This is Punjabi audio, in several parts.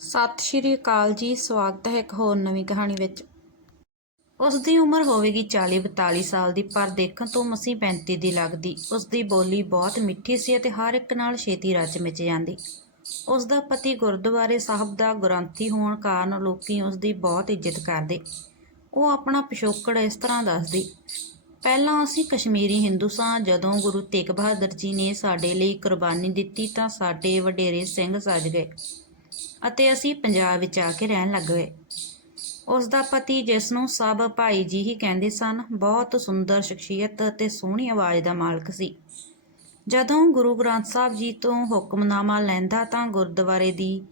ਸਤਿ ਸ਼੍ਰੀ ਅਕਾਲ ਜੀ, ਸਵਾਗਤ ਹੈ ਇੱਕ ਹੋਰ ਨਵੀਂ ਕਹਾਣੀ ਵਿੱਚ। ਉਸ ਦੀ ਉਮਰ ਹੋਵੇਗੀ 40-42 ਸਾਲ ਦੀ, ਪਰ ਦੇਖਣ ਤੋਂ ਮਸੀਂ 35 ਦੀ ਲੱਗਦੀ। ਉਸ ਦੀ ਬੋਲੀ ਬਹੁਤ ਮਿੱਠੀ ਸੀ ਅਤੇ ਹਰ ਇੱਕ ਨਾਲ ਛੇਤੀ ਰਚ ਮਿਚ ਜਾਂਦੀ। ਉਸ ਦਾ ਪਤੀ ਗੁਰਦੁਆਰੇ ਸਾਹਿਬ ਦਾ ਗ੍ਰੰਥੀ ਹੋਣ ਕਾਰਨ ਲੋਕੀ ਉਸ ਦੀ ਬਹੁਤ ਇੱਜ਼ਤ ਕਰਦੇ। ਉਹ ਆਪਣਾ ਪਿਛੋਕੜ ਇਸ ਤਰ੍ਹਾਂ ਦੱਸਦੀ, ਪਹਿਲਾਂ ਅਸੀਂ ਕਸ਼ਮੀਰੀ ਹਿੰਦੂ ਸਾਂ, ਜਦੋਂ ਗੁਰੂ ਤੇਗ ਬਹਾਦਰ ਜੀ ਨੇ ਸਾਡੇ ਲਈ ਕੁਰਬਾਨੀ ਦਿੱਤੀ ਤਾਂ ਸਾਡੇ ਵਡੇਰੇ ਸਿੰਘ ਸੱਜ ਗਏ। ਅਤੇ ਅਸੀਂ ਪੰਜਾਬ ਵਿੱਚ ਆ ਕੇ ਰਹਿਣ ਲੱਗ ਗਏ। ਉਸ ਦਾ ਪਤੀ, ਜਿਸ ਨੂੰ ਸਭ ਭਾਈ ਜੀ ਹੀ ਕਹਿੰਦੇ ਸਨ, ਬਹੁਤ ਸੁੰਦਰ, ਸ਼ਖਸੀਅਤ ਅਤੇ ਸੋਹਣੀ ਆਵਾਜ਼ ਦਾ ਮਾਲਕ ਸੀ। ਜਦੋਂ ਗੁਰੂ ਗ੍ਰੰਥ ਸਾਹਿਬ ਜੀ ਤੋਂ ਹੁਕਮਨਾਮਾ ਲੈਂਦਾ, ਤਾਂ ਗੁਰਦੁਆਰੇ ਦੀ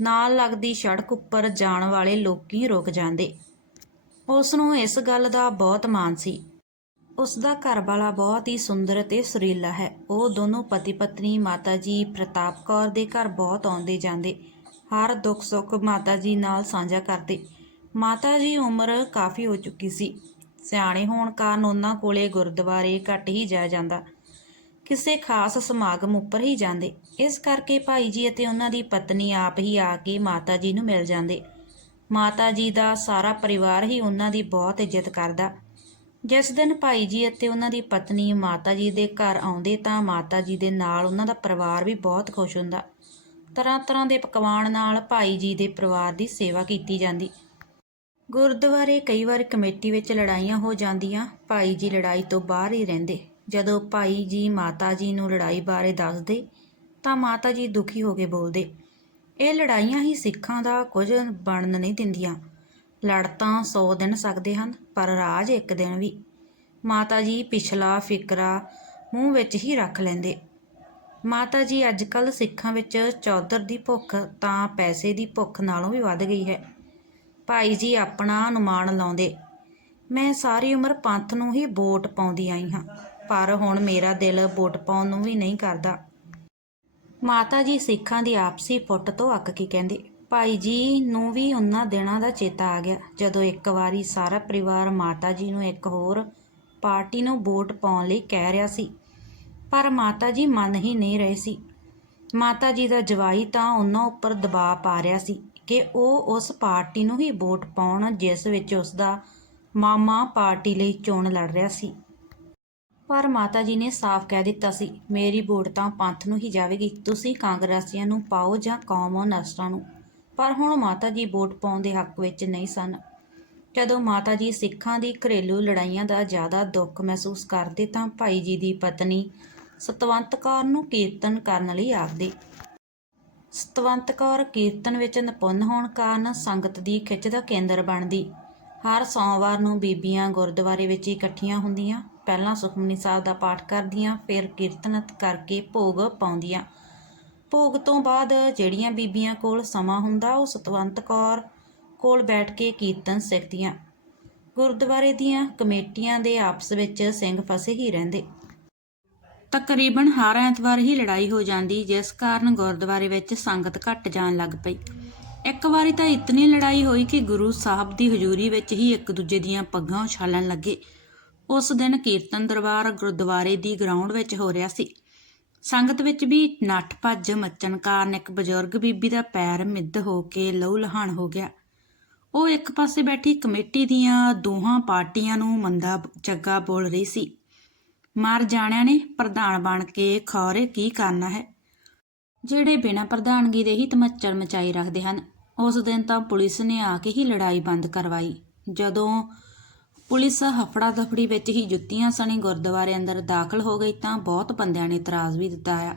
ਨਾਲ ਲੱਗਦੀ ਸੜਕ ਉੱਪਰ ਜਾਣ ਵਾਲੇ ਲੋਕੀ ਰੁਕ ਜਾਂਦੇ। ਉਸ ਨੂੰ ਇਸ ਗੱਲ ਦਾ ਬਹੁਤ ਮਾਣ ਸੀ। ਉਸ ਦਾ ਘਰਵਾਲਾ ਬਹੁਤ ਹੀ ਸੁੰਦਰ ਅਤੇ ਸੁਰੀਲਾ ਹੈ। ਉਹ ਦੋਨੋਂ ਪਤੀ ਪਤਨੀ ਮਾਤਾ ਜੀ ਪ੍ਰਤਾਪ ਕੌਰ ਦੇ ਘਰ ਬਹੁਤ ਆਉਂਦੇ ਜਾਂਦੇ। ਹਰ ਦੁੱਖ ਸੁੱਖ ਮਾਤਾ ਜੀ ਨਾਲ ਸਾਂਝਾ ਕਰਦੇ। ਮਾਤਾ ਜੀ ਉਮਰ ਕਾਫੀ ਹੋ ਚੁੱਕੀ ਸੀ। ਸਿਆਣੇ ਹੋਣ ਕਾਰਨ ਉਹਨਾਂ ਕੋਲੇ ਗੁਰਦੁਆਰੇ ਘੱਟ ਹੀ ਜਾ ਜਾਂਦਾ। ਕਿਸੇ ਖਾਸ ਸਮਾਗਮ ਉੱਪਰ ਹੀ ਜਾਂਦੇ। ਇਸ ਕਰਕੇ ਭਾਈ ਜੀ ਅਤੇ ਉਹਨਾਂ ਦੀ ਪਤਨੀ ਆਪ ਹੀ ਆ ਕੇ ਮਾਤਾ ਜੀ ਨੂੰ ਮਿਲ ਜਾਂਦੇ। ਮਾਤਾ ਜੀ ਦਾ ਸਾਰਾ ਪਰਿਵਾਰ ਹੀ ਉਹਨਾਂ ਦੀ ਬਹੁਤ ਇੱਜ਼ਤ ਕਰਦਾ। ਜਿਸ ਦਿਨ ਭਾਈ ਜੀ ਅਤੇ ਉਹਨਾਂ ਦੀ ਪਤਨੀ ਮਾਤਾ ਜੀ ਦੇ ਘਰ ਆਉਂਦੇ ਤਾਂ ਮਾਤਾ ਜੀ ਦੇ ਨਾਲ ਉਹਨਾਂ ਦਾ ਪਰਿਵਾਰ ਵੀ ਬਹੁਤ ਖੁਸ਼ ਹੁੰਦਾ। ਤਰ੍ਹਾਂ ਤਰ੍ਹਾਂ ਦੇ ਪਕਵਾਨ ਨਾਲ ਭਾਈ ਜੀ ਦੇ ਪਰਿਵਾਰ ਦੀ ਸੇਵਾ ਕੀਤੀ ਜਾਂਦੀ। ਗੁਰਦੁਆਰੇ ਕਈ ਵਾਰ ਕਮੇਟੀ ਵਿੱਚ ਲੜਾਈਆਂ ਹੋ ਜਾਂਦੀਆਂ। ਭਾਈ ਜੀ ਲੜਾਈ ਤੋਂ ਬਾਹਰ ਹੀ ਰਹਿੰਦੇ। ਜਦੋਂ ਭਾਈ ਜੀ ਮਾਤਾ ਜੀ ਨੂੰ ਲੜਾਈ ਬਾਰੇ ਦੱਸਦੇ, ਤਾਂ ਮਾਤਾ ਜੀ ਦੁਖੀ ਹੋ ਕੇ ਬੋਲਦੇ, ਇਹ ਲੜਾਈਆਂ ਹੀ ਸਿੱਖਾਂ ਦਾ ਕੁਝ ਬਣਨ ਨਹੀਂ ਦਿੰਦੀਆਂ। ਲੜ ਤਾਂ 100 ਦਿਨ ਸਕਦੇ ਹਨ, ਪਰ ਰਾਜ ਇੱਕ ਦਿਨ ਵੀ। ਮਾਤਾ ਜੀ ਪਿਛਲਾ ਫਿਕਰਾ ਮੂੰਹ ਵਿੱਚ ਹੀ ਰੱਖ ਲੈਂਦੇ। ਮਾਤਾ ਜੀ ਅੱਜ ਕੱਲ ਸਿੱਖਾਂ ਵਿੱਚ ਚੌਧਰ ਦੀ ਭੁੱਖ ਤਾਂ ਪੈਸੇ ਦੀ ਭੁੱਖ ਨਾਲੋਂ ਵੀ ਵੱਧ ਗਈ ਹੈ। ਭਾਈ ਜੀ, ਆਪਣਾ ਅਨੁਮਾਨ ਲਾਉਂਦੇ, ਮੈਂ ਸਾਰੀ ਉਮਰ ਪੰਥ ਨੂੰ ਹੀ ਵੋਟ ਪਾਉਂਦੀ ਆਈ ਹਾਂ, ਪਰ ਹੁਣ ਮੇਰਾ ਦਿਲ ਵੋਟ ਪਾਉਣ ਨੂੰ ਵੀ ਨਹੀਂ ਕਰਦਾ। ਮਾਤਾ ਜੀ, ਸਿੱਖਾਂ ਦੀ ਆਪਸੀ ਫੁੱਟ ਤੋਂ ਅੱਕ ਕੇ ਕਹਿੰਦੇ, ਭਾਈ ਜੀ, ਨੂੰ ਵੀ ਉਹਨਾਂ ਦਿਨਾਂ ਦਾ ਚੇਤਾ ਆ ਗਿਆ, ਜਦੋਂ ਇੱਕ ਵਾਰੀ ਸਾਰਾ ਪਰਿਵਾਰ ਮਾਤਾ ਜੀ ਨੂੰ ਇੱਕ ਹੋਰ ਪਾਰਟੀ ਨੂੰ ਵੋਟ ਪਾਉਣ ਲਈ ਕਹਿ ਰਿਹਾ ਸੀ। ਪਰ ਮਾਤਾ ਜੀ ਮੰਨ ਹੀ ਨਹੀਂ ਰਹੇ ਸੀ। ਮਾਤਾ ਜੀ ਦਾ ਜਵਾਈ ਤਾਂ ਉਹਨਾਂ ਉੱਪਰ ਦਬਾਅ ਪਾ ਰਿਹਾ ਸੀ ਕਿ ਉਹ ਉਸ ਪਾਰਟੀ ਨੂੰ ਹੀ ਵੋਟ ਪਾਉਣ, ਜਿਸ ਵਿੱਚ ਉਸ ਦਾ ਮਾਮਾ ਪਾਰਟੀ ਲਈ ਚੋਣ ਲੜ ਰਿਹਾ ਸੀ। ਪਰ ਮਾਤਾ ਜੀ ਨੇ ਸਾਫ਼ ਕਹਿ ਦਿੱਤਾ ਸੀ, ਮੇਰੀ ਵੋਟ ਤਾਂ ਪੰਥ ਨੂੰ ਹੀ ਜਾਵੇਗੀ, ਤੁਸੀਂ ਕਾਂਗਰਸੀਆਂ ਨੂੰ ਪਾਓ ਜਾਂ ਕੌਮੋਨਿਸਟਾਂ ਨੂੰ। ਪਰ ਹੁਣ ਮਾਤਾ ਜੀ ਵੋਟ ਪਾਉਣ ਦੇ ਹੱਕ ਵਿੱਚ ਨਹੀਂ ਸਨ। ਜਦੋਂ ਮਾਤਾ ਜੀ ਸਿੱਖਾਂ ਦੀ ਘਰੇਲੂ ਲੜਾਈਆਂ ਦਾ ਜ਼ਿਆਦਾ ਦੁੱਖ ਮਹਿਸੂਸ ਕਰਦੇ ਤਾਂ ਭਾਈ ਜੀ ਦੀ ਪਤਨੀ ਸਤਵੰਤ ਕੌਰ ਨੂੰ ਕੀਰਤਨ ਕਰਨ ਲਈ ਆਖਦੇ। ਸਤਵੰਤ ਕੌਰ ਕੀਰਤਨ ਵਿੱਚ ਨਿਪੁੰਨ ਹੋਣ ਕਾਰਨ ਸੰਗਤ ਦੀ ਖਿੱਚ ਦਾ ਕੇਂਦਰ ਬਣਦੀ। ਹਰ ਸੋਮਵਾਰ ਨੂੰ ਬੀਬੀਆਂ ਗੁਰਦੁਆਰੇ ਵਿੱਚ ਇਕੱਠੀਆਂ ਹੁੰਦੀਆਂ, ਪਹਿਲਾਂ ਸੁਖਮਨੀ ਸਾਹਿਬ ਦਾ ਪਾਠ ਕਰਦੀਆਂ, ਫਿਰ ਕੀਰਤਨ ਕਰਕੇ ਭੋਗ ਪਾਉਂਦੀਆਂ। ਭੋਗ ਤੋਂ ਬਾਅਦ ਜਿਹੜੀਆਂ ਬੀਬੀਆਂ ਕੋਲ ਸਮਾਂ ਹੁੰਦਾ, ਉਹ ਸਤਵੰਤ ਕੌਰ ਕੋਲ ਬੈਠ ਕੇ ਕੀਰਤਨ ਸਿੱਖਦੀਆਂ। ਗੁਰਦੁਆਰੇ ਦੀਆਂ ਕਮੇਟੀਆਂ ਦੇ ਆਪਸ ਵਿੱਚ ਸਿੰਘ ਫਸੇ ਹੀ ਰਹਿੰਦੇ। ਤਕਰੀਬਨ ਹਰ ਐਤਵਾਰ ਹੀ ਲੜਾਈ ਹੋ ਜਾਂਦੀ, ਜਿਸ ਕਾਰਨ ਗੁਰਦੁਆਰੇ ਵਿੱਚ ਸੰਗਤ ਘਟ ਜਾਣ ਲੱਗ ਪਈ। ਇੱਕ ਵਾਰੀ ਤਾਂ ਇਤਨੀ ਲੜਾਈ ਹੋਈ ਕਿ ਗੁਰੂ ਸਾਹਿਬ ਦੀ ਹਜ਼ੂਰੀ ਵਿੱਚ ਹੀ ਇੱਕ ਦੂਜੇ ਦੀਆਂ ਪੱਗਾਂ ਉਛਾਲਣ ਲੱਗੇ। ਉਸ ਦਿਨ ਕੀਰਤਨ ਦਰਬਾਰ ਗੁਰਦੁਆਰੇ ਦੀ ਗਰਾਊਂਡ ਵਿੱਚ ਹੋ ਰਿਹਾ ਸੀ। ਸੰਗਤ ਵਿੱਚ ਵੀ ਨੱਠ ਭੱਜ ਮੱਚਣ ਕਾਰਨ ਇੱਕ ਬਜ਼ੁਰਗ ਬੀਬੀ ਦਾ ਪੈਰ ਮਿੱਧ ਹੋ ਕੇ ਲਹੂ ਲਹਾਨ ਹੋ ਗਿਆ। ਉਹ ਇੱਕ ਪਾਸੇ ਬੈਠੀ ਕਮੇਟੀ ਦੀਆਂ ਦੋਹਾਂ ਪਾਰਟੀਆਂ ਨੂੰ ਮੰਦਾ ਚੱਗਾ ਬੋਲ ਰਹੀ ਸੀ। ਮਰ ਜਾਣਿਆਂ ਨੇ ਪ੍ਰਧਾਨ ਬਣ ਕੇ ਖੌਰੇ ਕੀ ਕਰਨਾ ਹੈ? ਜਿਹੜੇ ਬਿਨਾਂ ਪ੍ਰਧਾਨਗੀ ਦੇ ਹੀ ਤਮੱਚਰ ਮਚਾਈ ਰੱਖਦੇ ਹਨ, ਉਸ ਦਿਨ ਤਾਂ ਪੁਲਿਸ ਨੇ ਆ ਕੇ ਹੀ ਲੜਾਈ ਬੰਦ ਕਰਵਾਈ। ਜਦੋਂ ਪੁਲਿਸ ਹਫੜਾ ਦਫੜੀ ਵਿੱਚ ਹੀ ਜੁੱਤੀਆਂ ਸਣੇ ਗੁਰਦੁਆਰੇ ਅੰਦਰ ਦਾਖਲ ਹੋ ਗਈ ਤਾਂ ਬਹੁਤ ਬੰਦਿਆਂ ਨੇ ਇਤਰਾਜ਼ ਵੀ ਦਿੱਤਾ ਆ।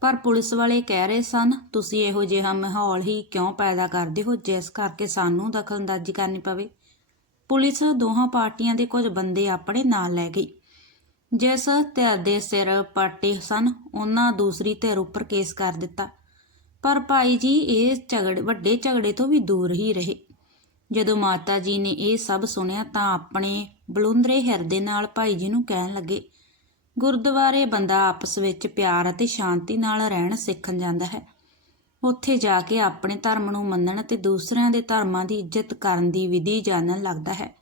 ਪਰ ਪੁਲਿਸ ਵਾਲੇ ਕਹਿ ਰਹੇ ਸਨ, ਤੁਸੀਂ ਇਹੋ ਜਿਹਾ ਮਾਹੌਲ ਹੀ ਕਿਉਂ ਪੈਦਾ ਕਰਦੇ ਹੋ, ਜਿਸ ਕਰਕੇ ਸਾਨੂੰ ਦਖਲਅੰਦਾਜ਼ੀ ਕਰਨੀ ਪਵੇ? ਪੁਲਿਸ ਦੋਹਾਂ ਪਾਰਟੀਆਂ ਦੇ ਕੁਝ ਬੰਦੇ ਆਪਣੇ ਨਾਲ ਲੈ ਗਈ। ਜਿਸ ਧਿਰ ਦੇ ਸਿਰ ਪਾਟੇ ਸਨ, ਉਹਨਾਂ ਦੂਸਰੀ ਧਿਰ ਉੱਪਰ ਕੇਸ ਕਰ ਦਿੱਤਾ। ਪਰ ਭਾਈ ਜੀ, ਇਹ ਝਗੜੇ, ਵੱਡੇ ਝਗੜੇ ਤੋਂ ਵੀ ਦੂਰ ਹੀ ਰਹੇ। ਜਦੋਂ ਮਾਤਾ ਜੀ ਨੇ ਇਹ ਸਭ ਸੁਣਿਆ ਤਾਂ ਆਪਣੇ ਬਲੁੰਦਰੇ ਹਿਰਦੇ ਨਾਲ ਭਾਈ ਜੀ ਨੂੰ ਕਹਿਣ ਲੱਗੇ, ਗੁਰਦੁਆਰੇ ਬੰਦਾ ਆਪਸ ਵਿੱਚ ਪਿਆਰ ਅਤੇ ਸ਼ਾਂਤੀ ਨਾਲ ਰਹਿਣ ਸਿੱਖਣ ਜਾਂਦਾ ਹੈ। ਉੱਥੇ ਜਾ ਕੇ ਆਪਣੇ ਧਰਮ ਨੂੰ ਮੰਨਣ ਅਤੇ ਦੂਸਰਿਆਂ ਦੇ ਧਰਮਾਂ ਦੀ ਇੱਜ਼ਤ ਕਰਨ ਦੀ ਵਿਧੀ ਜਾਣਨ ਲੱਗਦਾ ਹੈ।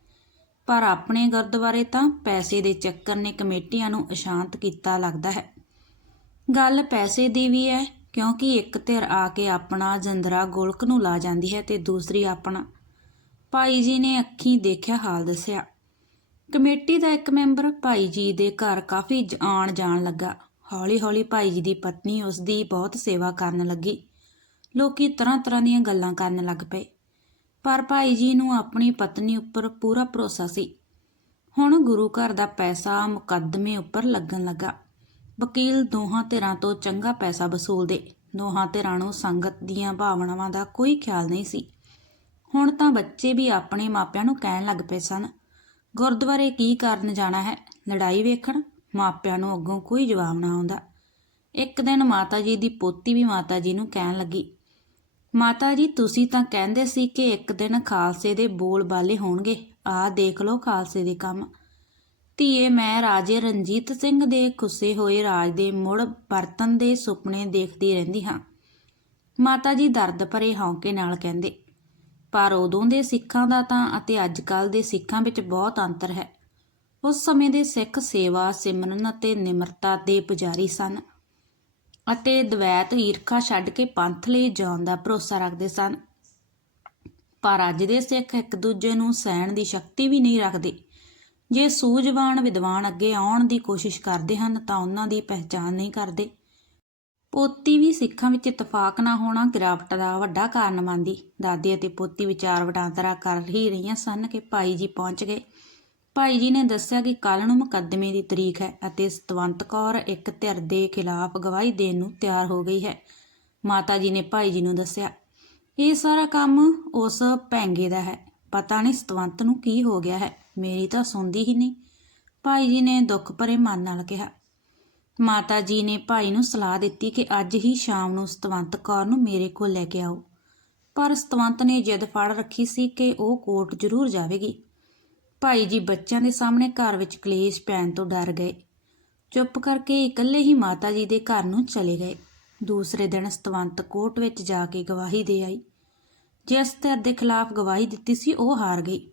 ਪਰ ਆਪਣੇ ਗੁਰਦੁਆਰੇ ਤਾਂ ਪੈਸੇ ਦੇ ਚੱਕਰ ਨੇ ਕਮੇਟੀਆਂ ਨੂੰ ਅਸ਼ਾਂਤ ਕੀਤਾ ਲੱਗਦਾ ਹੈ। ਗੱਲ ਪੈਸੇ ਦੀ ਵੀ ਹੈ, ਕਿਉਂਕਿ ਇੱਕ ਧਿਰ ਆ ਕੇ ਆਪਣਾ ਜੰਦਰਾ ਗੋਲਕ ਨੂੰ ਲਾ ਜਾਂਦੀ ਹੈ ਤੇ ਦੂਸਰੀ ਆਪਣਾ। ਭਾਈ ਜੀ ਨੇ ਅੱਖੀਂ ਦੇਖਿਆ ਹਾਲ ਦੱਸਿਆ। ਕਮੇਟੀ ਦਾ ਇੱਕ ਮੈਂਬਰ ਭਾਈ ਜੀ ਦੇ ਘਰ ਕਾਫੀ ਜ- ਆਉਣ ਜਾਣ ਲੱਗਾ। ਹੌਲੀ-ਹੌਲੀ ਭਾਈ ਜੀ ਦੀ ਪਤਨੀ ਉਸ ਦੀ ਬਹੁਤ ਸੇਵਾ ਕਰਨ ਲੱਗੀ। ਲੋਕੀ ਤਰ੍ਹਾਂ-ਤਰ੍ਹਾਂ ਦੀਆਂ ਗੱਲਾਂ ਕਰਨ ਲੱਗ ਪਏ। ਪਰ ਭਾਈ ਜੀ ਨੂੰ ਆਪਣੀ ਪਤਨੀ ਉੱਪਰ ਪੂਰਾ ਭਰੋਸਾ ਸੀ। ਹੁਣ ਗੁਰੂ ਘਰ ਦਾ ਪੈਸਾ ਮੁਕੱਦਮੇ ਉੱਪਰ ਲੱਗਣ ਲੱਗਾ। ਵਕੀਲ ਦੋਹਾਂ ਧਿਰਾਂ ਤੋਂ ਚੰਗਾ ਪੈਸਾ ਵਸੂਲਦੇ। ਦੋਹਾਂ ਧਿਰਾਂ ਨੂੰ ਸੰਗਤ ਦੀਆਂ ਭਾਵਨਾਵਾਂ ਦਾ ਕੋਈ ਖਿਆਲ ਨਹੀਂ ਸੀ। ਹੁਣ ਤਾਂ ਬੱਚੇ ਵੀ ਆਪਣੇ ਮਾਪਿਆਂ ਨੂੰ ਕਹਿਣ ਲੱਗ ਪਏ ਸਨ, ਗੁਰਦੁਆਰੇ ਕੀ ਕਰਨ ਜਾਣਾ ਹੈ? ਲੜਾਈ ਵੇਖਣ? ਮਾਪਿਆਂ ਨੂੰ ਅੱਗੋਂ ਕੋਈ ਜਵਾਬ ਨਾ ਆਉਂਦਾ। ਇੱਕ ਦਿਨ ਮਾਤਾ ਜੀ ਦੀ ਪੋਤੀ ਵੀ ਮਾਤਾ ਜੀ ਨੂੰ ਕਹਿਣ ਲੱਗੀ ਮਾਤਾ ਜੀ, ਤੁਸੀਂ ਤਾਂ ਕਹਿੰਦੇ ਸੀ ਕਿ ਇੱਕ ਦਿਨ ਖਾਲਸੇ ਦੇ ਬੋਲ ਬਾਲੇ ਹੋਣਗੇ। ਆਹ ਦੇਖ ਲਓ ਖਾਲਸੇ ਦੇ ਕੰਮ। ਧੀਏ, ਮੈਂ ਰਾਜੇ ਰਣਜੀਤ ਸਿੰਘ ਦੇ ਖੁੱਸੇ ਹੋਏ ਰਾਜ ਦੇ ਮੁੜ ਵਰਤਨ ਦੇ ਸੁਪਨੇ ਦੇਖਦੀ ਰਹਿੰਦੀ ਹਾਂ। ਮਾਤਾ ਜੀ ਦਰਦ ਭਰੇ ਹੌਂਕੇ ਨਾਲ ਕਹਿੰਦੇ, ਪਰ ਉਦੋਂ ਦੇ ਸਿੱਖਾਂ ਦਾ ਤਾਂ ਅਤੇ ਅੱਜ ਕੱਲ ਦੇ ਸਿੱਖਾਂ ਵਿੱਚ ਬਹੁਤ ਅੰਤਰ ਹੈ। ਉਸ ਸਮੇਂ ਦੇ ਸਿੱਖ ਸੇਵਾ ਸਿਮਰਨ ਅਤੇ ਨਿਮਰਤਾ ਦੇ ਪੁਜਾਰੀ ਸਨ। ਅਤੇ ਦਵੈਤ ਈਰਖਾ ਛੱਡ ਕੇ ਪੰਥ ਲਈ ਜਾਣ ਦਾ ਭਰੋਸਾ ਰੱਖਦੇ ਸਨ। ਪਰ ਅੱਜ ਦੇ ਸਿੱਖ ਇੱਕ ਦੂਜੇ ਨੂੰ ਸਹਿਣ ਦੀ ਸ਼ਕਤੀ ਵੀ ਨਹੀਂ ਰੱਖਦੇ। ਜੇ ਸੂਝਵਾਨ ਵਿਦਵਾਨ ਅੱਗੇ ਆਉਣ ਦੀ ਕੋਸ਼ਿਸ਼ ਕਰਦੇ ਹਨ, ਤਾਂ ਉਹਨਾਂ ਦੀ ਪਹਿਚਾਣ ਨਹੀਂ ਕਰਦੇ। ਪੋਤੀ ਵੀ ਸਿੱਖਾਂ ਵਿੱਚ ਇਤਫਾਕ ਨਾ ਹੋਣਾ ਗਿਰਾਵਟ ਦਾ ਵੱਡਾ ਕਾਰਨ ਮੰਨਦੀ। ਦਾਦੀ ਅਤੇ ਪੋਤੀ ਵਿਚਾਰ ਵਟਾਂਦਰਾ ਕਰ ਹੀ ਰਹੀਆਂ ਸਨ ਕਿ ਭਾਈ ਜੀ ਪਹੁੰਚ ਗਏ। ਭਾਈ ਜੀ ਨੇ ਦੱਸਿਆ ਕਿ ਕੱਲ ਨੂੰ ਮੁਕੱਦਮੇ ਦੀ ਤਰੀਕ ਹੈ ਅਤੇ ਸਤਵੰਤ ਕੌਰ ਇੱਕ ਧਿਰ ਦੇ ਖਿਲਾਫ ਗਵਾਹੀ ਦੇਣ ਨੂੰ ਤਿਆਰ ਹੋ ਗਈ ਹੈ। ਮਾਤਾ ਜੀ ਨੇ ਭਾਈ ਜੀ ਨੂੰ ਦੱਸਿਆ, ਇਹ ਸਾਰਾ ਕੰਮ ਉਸ ਭੈਂਗੇ ਦਾ ਹੈ। ਪਤਾ ਨਹੀਂ ਸਤਵੰਤ ਨੂੰ ਕੀ ਹੋ ਗਿਆ ਹੈ। ਮੇਰੀ ਤਾਂ ਸੁਣਦੀ ਹੀ ਨਹੀਂ। ਭਾਈ ਜੀ ਨੇ ਦੁੱਖ ਭਰੇ ਮਨ ਨਾਲ ਕਿਹਾ। ਮਾਤਾ ਜੀ ਨੇ ਭਾਈ ਨੂੰ ਸਲਾਹ ਦਿੱਤੀ ਕਿ ਅੱਜ ਹੀ ਸ਼ਾਮ ਨੂੰ ਸਤਵੰਤ ਕੌਰ ਨੂੰ ਮੇਰੇ ਕੋਲ ਲੈ ਕੇ ਆਓ। ਪਰ ਸਤਵੰਤ ਨੇ ਜਿੱਦ ਫੜ ਰੱਖੀ ਸੀ ਕਿ ਉਹ ਕੋਰਟ ਜ਼ਰੂਰ ਜਾਵੇਗੀ। ਭਾਈ ਜੀ ਬੱਚਿਆਂ ਦੇ ਸਾਹਮਣੇ ਘਰ ਵਿੱਚ ਕਲੇਸ਼ ਪੈਣ ਤੋਂ ਡਰ ਗਏ। ਚੁੱਪ ਕਰਕੇ ਇਕੱਲੇ ਹੀ ਮਾਤਾ ਜੀ ਦੇ ਘਰ ਨੂੰ ਚਲੇ ਗਏ। ਦੂਸਰੇ ਦਿਨ ਸਤਵੰਤ ਕੋਰਟ ਵਿੱਚ ਜਾ ਕੇ ਗਵਾਹੀ ਦੇ ਆਈ। ਜਿਸ ਧਿਰ ਦੇ ਖਿਲਾਫ ਗਵਾਹੀ ਦਿੱਤੀ ਸੀ, ਉਹ ਹਾਰ ਗਈ।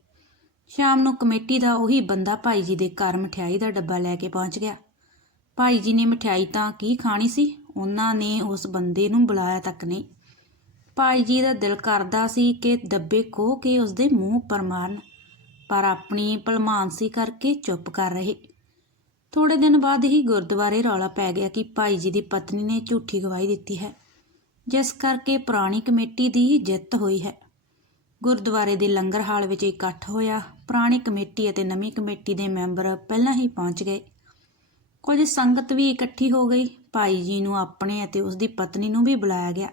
ਸ਼ਾਮ ਨੂੰ ਕਮੇਟੀ ਦਾ ਉਹੀ ਬੰਦਾ ਭਾਈ ਜੀ ਦੇ ਘਰ ਮਠਿਆਈ ਦਾ ਡੱਬਾ ਲੈ ਕੇ ਪਹੁੰਚ ਗਿਆ। ਭਾਈ ਜੀ ਨੇ ਮਠਿਆਈ ਤਾਂ ਕੀ ਖਾਣੀ ਸੀ? ਉਹਨਾਂ ਨੇ ਉਸ ਬੰਦੇ ਨੂੰ ਬੁਲਾਇਆ ਤੱਕ ਨਹੀਂ। ਭਾਈ ਜੀ ਦਾ ਦਿਲ ਕਰਦਾ ਸੀ ਕਿ ਡੱਬੇ ਖੋਹ ਕੇ ਉਸ ਦੇ ਮੂੰਹ ਪਰ ਮਾਰਨ। ਪਰ ਆਪਣੀ ਭਲਮਾਨਸੀ ਕਰਕੇ ਚੁੱਪ ਕਰ ਰਹੇ। ਥੋੜੇ ਦਿਨ ਬਾਅਦ ਹੀ ਗੁਰਦੁਆਰੇ ਰੌਲਾ ਪੈ ਗਿਆ ਕਿ ਭਾਈ ਜੀ ਦੀ ਪਤਨੀ ਨੇ ਝੂਠੀ ਗਵਾਹੀ ਦਿੱਤੀ ਹੈ, ਜਿਸ ਕਰਕੇ ਪੁਰਾਣੀ ਕਮੇਟੀ ਦੀ ਜਿੱਤ ਹੋਈ ਹੈ। ਗੁਰਦੁਆਰੇ ਦੇ ਲੰਗਰ ਹਾਲ ਵਿੱਚ ਇਕੱਠ ਹੋਇਆ, ਪੁਰਾਣੀ ਕਮੇਟੀ ਅਤੇ ਨਵੀਂ ਕਮੇਟੀ ਦੇ ਮੈਂਬਰ ਪਹਿਲਾਂ ਹੀ ਪਹੁੰਚ ਗਏ। ਕੁਝ ਸੰਗਤ ਵੀ ਇਕੱਠੀ ਹੋ ਗਈ। ਭਾਈ ਜੀ ਨੂੰ ਆਪਣੇ ਅਤੇ ਉਸ ਦੀ ਪਤਨੀ ਨੂੰ ਵੀ ਬੁਲਾਇਆ ਗਿਆ।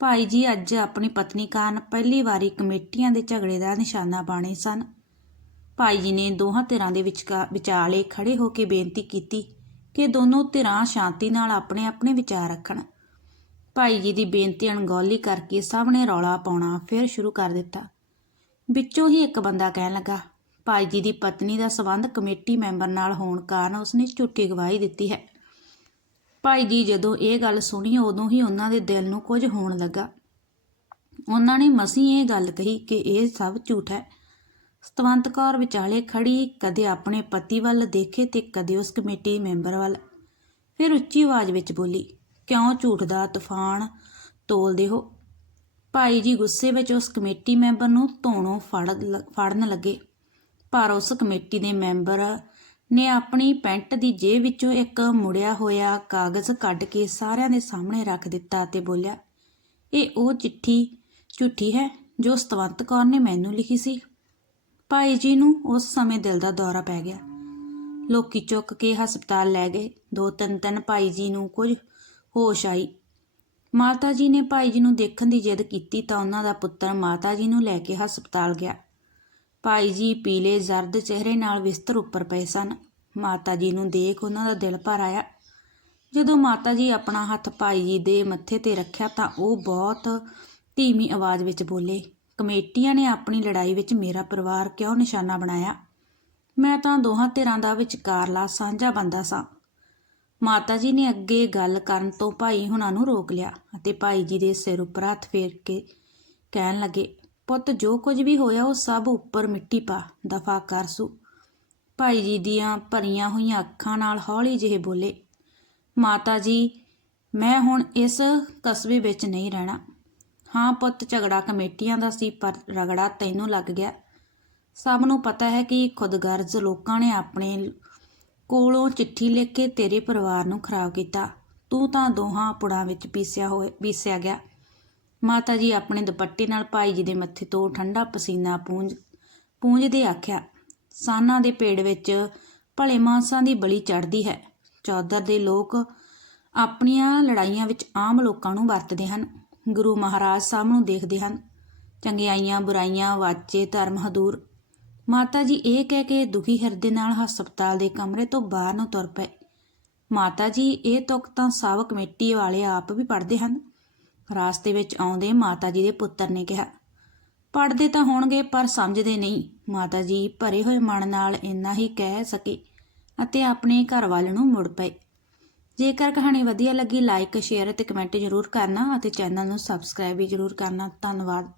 ਭਾਈ ਜੀ ਅੱਜ ਆਪਣੀ ਪਤਨੀ ਕਾਰਨ ਪਹਿਲੀ ਵਾਰੀ ਕਮੇਟੀਆਂ ਦੇ ਝਗੜੇ ਦਾ ਨਿਸ਼ਾਨਾ ਬਣੇ ਸਨ। ਭਾਈ ਜੀ ਨੇ ਦੋਹਾਂ ਧਿਰਾਂ ਦੇ ਵਿਚਕਾਰ ਵਿਚਾਲੇ ਖੜੇ ਹੋ ਕੇ ਬੇਨਤੀ ਕੀਤੀ ਕਿ ਦੋਨੋਂ ਧਿਰਾਂ ਸ਼ਾਂਤੀ ਨਾਲ ਆਪਣੇ ਆਪਣੇ ਵਿਚਾਰ ਰੱਖਣ। ਭਾਈ ਜੀ ਦੀ ਬੇਨਤੀ ਅਣਗੌਲੀ ਕਰਕੇ ਸਭ ਨੇ ਰੌਲਾ ਪਾਉਣਾ ਫਿਰ ਸ਼ੁਰੂ ਕਰ ਦਿੱਤਾ। ਵਿੱਚੋਂ ਹੀ ਇੱਕ ਬੰਦਾ ਕਹਿਣ ਲੱਗਾ, ਭਾਈ ਜੀ ਦੀ ਪਤਨੀ ਦਾ ਸਬੰਧ ਕਮੇਟੀ ਮੈਂਬਰ ਨਾਲ ਹੋਣ ਕਾਰਨ ਉਸਨੇ ਝੂਠੀ ਗਵਾਹੀ ਦਿੱਤੀ ਹੈ। ਭਾਈ ਜੀ ਜਦੋਂ ਇਹ ਗੱਲ ਸੁਣੀ, ਉਦੋਂ ਹੀ ਉਹਨਾਂ ਦੇ ਦਿਲ ਨੂੰ ਕੁਝ ਹੋਣ ਲੱਗਾ। ਉਹਨਾਂ ਨੇ ਮਸੀਂ ਇਹ ਗੱਲ ਕਹੀ ਕਿ ਇਹ ਸਭ ਝੂਠ ਹੈ। ਸਤਵੰਤ ਕੌਰ ਵਿਚਾਲੇ ਖੜੀ ਕਦੇ ਆਪਣੇ ਪਤੀ ਵੱਲ ਦੇਖੇ ਤੇ ਕਦੇ ਉਸ ਕਮੇਟੀ ਮੈਂਬਰ ਵੱਲ। ਫਿਰ ਉੱਚੀ ਆਵਾਜ਼ ਵਿੱਚ ਬੋਲੀ, ਕਿਉਂ ਝੂਠ ਦਾ ਤੂਫਾਨ ਤੋਲਦੇ ਹੋ? ਭਾਈ ਜੀ ਗੁੱਸੇ ਵਿੱਚ ਉਸ ਕਮੇਟੀ ਮੈਂਬਰ ਨੂੰ ਧੋਣੋਂ ਫੜ ਲ- ਫੜਨ ਲੱਗੇ। ਪਰ ਉਸ ਕਮੇਟੀ ਦੇ ਮੈਂਬਰ ਨੇ ਆਪਣੀ ਪੈਂਟ ਦੀ ਜੇਬ ਵਿੱਚੋਂ ਇੱਕ ਮੁੜਿਆ ਹੋਇਆ ਕਾਗਜ਼ ਕੱਢ ਕੇ ਸਾਰਿਆਂ ਦੇ ਸਾਹਮਣੇ ਰੱਖ ਦਿੱਤਾ ਤੇ ਬੋਲਿਆ, ਇਹ ਉਹ ਚਿੱਠੀ ਝੂਠੀ ਹੈ ਜੋ ਸਤਵੰਤ ਕੌਰ ਨੇ ਮੈਨੂੰ ਲਿਖੀ ਸੀ। ਭਾਈ ਜੀ ਨੂੰ ਉਸ ਸਮੇਂ ਦਿਲ ਦਾ ਦੌਰਾ ਪੈ ਗਿਆ। ਲੋਕੀ ਚੁੱਕ ਕੇ ਹਸਪਤਾਲ ਲੈ ਗਏ। ਦੋ ਤਿੰਨ ਤਿੰਨ ਭਾਈ ਜੀ ਨੂੰ ਕੁਝ ਹੋਸ਼ ਆਈ। ਮਾਤਾ ਜੀ ਨੇ ਭਾਈ ਜੀ ਨੂੰ ਦੇਖਣ ਦੀ ਜਿੱਦ ਕੀਤੀ ਤਾਂ ਉਹਨਾਂ ਦਾ ਪੁੱਤਰ ਮਾਤਾ ਜੀ ਨੂੰ ਲੈ ਕੇ ਹਸਪਤਾਲ ਗਿਆ। ਭਾਈ ਜੀ ਪੀਲੇ ਜ਼ਰਦ ਚਿਹਰੇ ਨਾਲ ਬਿਸਤਰ ਉੱਪਰ ਪਏ ਸਨ। ਮਾਤਾ ਜੀ ਨੂੰ ਦੇਖ ਉਹਨਾਂ ਦਾ ਦਿਲ ਭਰ ਆਇਆ। ਜਦੋਂ ਮਾਤਾ ਜੀ ਆਪਣਾ ਹੱਥ ਭਾਈ ਜੀ ਦੇ ਮੱਥੇ ਤੇ ਰੱਖਿਆ ਤਾਂ ਉਹ ਬਹੁਤ ਧੀਮੀ ਆਵਾਜ਼ ਵਿੱਚ ਬੋਲੇ, ਕਮੇਟੀਆਂ ਨੇ ਆਪਣੀ ਲੜਾਈ ਵਿੱਚ ਮੇਰਾ ਪਰਿਵਾਰ ਕਿਉਂ ਨਿਸ਼ਾਨਾ ਬਣਾਇਆ? ਮੈਂ ਤਾਂ ਦੋਹਾਂ ਧਿਰਾਂ ਦਾ ਵਿਚਕਾਰਲਾ ਸਾਂਝਾ ਬੰਦਾ ਸਾਂ। ਮਾਤਾ ਜੀ ਨੇ ਅੱਗੇ ਗੱਲ ਕਰਨ ਤੋਂ ਭਾਈ ਹੁਣਾਂ ਨੂੰ ਰੋਕ ਲਿਆ ਅਤੇ ਭਾਈ ਜੀ ਦੇ ਸਿਰ ਉੱਪਰ ਹੱਥ ਫੇਰ ਕੇ ਕਹਿਣ ਲੱਗੇ ਪੁੱਤ, ਜੋ ਕੁਝ ਵੀ ਹੋਇਆ, ਉਹ ਸਭ ਉੱਪਰ ਮਿੱਟੀ ਪਾ, ਦਫਾ ਕਰ ਸੂ। ਭਾਈ ਜੀ ਦੀਆਂ ਭਰੀਆਂ ਹੋਈਆਂ ਅੱਖਾਂ ਨਾਲ ਹੌਲੀ ਜਿਹੇ ਬੋਲੇ, ਮਾਤਾ ਜੀ, ਮੈਂ ਹੁਣ ਇਸ ਕਸਬੇ ਵਿੱਚ ਨਹੀਂ ਰਹਿਣਾ। ਹਾਂ ਪੁੱਤ, ਝਗੜਾ ਕਮੇਟੀਆਂ ਦਾ ਸੀ, ਪਰ ਰਗੜਾ ਤੈਨੂੰ ਲੱਗ ਗਿਆ। ਸਭ ਨੂੰ ਪਤਾ ਹੈ ਕਿ ਖੁਦਗਰਜ਼ ਲੋਕਾਂ ਨੇ ਆਪਣੇ ਕੋਲੋਂ ਚਿੱਠੀ ਲਿਖ ਕੇ ਤੇਰੇ ਪਰਿਵਾਰ ਨੂੰ ਖਰਾਬ ਕੀਤਾ। ਤੂੰ ਤਾਂ ਦੋਹਾਂ ਪੁੜਾਂ ਵਿੱਚ ਪੀਸਿਆ ਹੋਇਆ ਪੀਸਿਆ ਗਿਆ। ਮਾਤਾ ਜੀ ਆਪਣੇ ਦੁਪੱਟੇ ਨਾਲ ਭਾਈ ਜੀ ਦੇ ਮੱਥੇ ਤੋਂ ਠੰਡਾ ਪਸੀਨਾ ਪੂੰਝ, ਪੂੰਝਦੇ ਆਖਿਆ, ਸਾਨਾਂ ਦੇ ਪੇੜ ਵਿੱਚ ਭਲੇ ਮਾਨਸਾਂ ਦੀ ਬਲੀ ਚੜਦੀ ਹੈ। ਚੌਧਰ ਦੇ ਲੋਕ ਆਪਣੀਆਂ ਲੜਾਈਆਂ ਵਿੱਚ ਆਮ ਲੋਕਾਂ ਨੂੰ ਵਰਤਦੇ ਹਨ। ਗੁਰੂ ਮਹਾਰਾਜ ਸਭ ਨੂੰ ਦੇਖਦੇ ਹਨ। ਚੰਗਿਆਈਆਂ, ਬੁਰਾਈਆਂ, ਵਾਚੇ, ਧਰਮ, ਹਦੂਰ। ਮਾਤਾ ਜੀ ਇਹ ਕਹਿ ਕੇ ਦੁਖੀ ਹਿਰਦੇ ਨਾਲ ਹਸਪਤਾਲ ਦੇ ਕਮਰੇ ਤੋਂ ਬਾਹਰ ਨੂੰ ਤੁਰ ਪਏ। ਮਾਤਾ ਜੀ ਇਹ ਤੁਕ ਤਾਂ ਸਭ ਕਮੇਟੀ ਵਾਲੇ ਆਪ ਵੀ ਪੜ੍ਹਦੇ ਹਨ। ਰਾਸਤੇ ਵਿੱਚ ਆਉਂਦੇ ਮਾਤਾ ਜੀ ਦੇ ਪੁੱਤਰ ਨੇ ਕਿਹਾ, ਪੜ੍ਹਦੇ ਤਾਂ ਹੋਣਗੇ, ਪਰ ਸਮਝਦੇ ਨਹੀਂ। ਮਾਤਾ ਜੀ ਭਰੇ ਹੋਏ ਮਨ ਨਾਲ ਇੰਨਾ ਹੀ ਕਹਿ ਸਕੇ ਅਤੇ ਆਪਣੇ ਘਰ ਵੱਲ ਨੂੰ ਮੁੜ ਪਏ। ਜੇਕਰ ਕਹਾਣੀ ਵਧੀਆ ਲੱਗੀ ਲਾਈਕ ਸ਼ੇਅਰ ਅਤੇ ਕਮੈਂਟ ਜ਼ਰੂਰ ਕਰਨਾ ਅਤੇ ਚੈਨਲ ਨੂੰ ਸਬਸਕ੍ਰਾਈਬ ਵੀ ਜ਼ਰੂਰ ਕਰਨਾ। ਧੰਨਵਾਦ।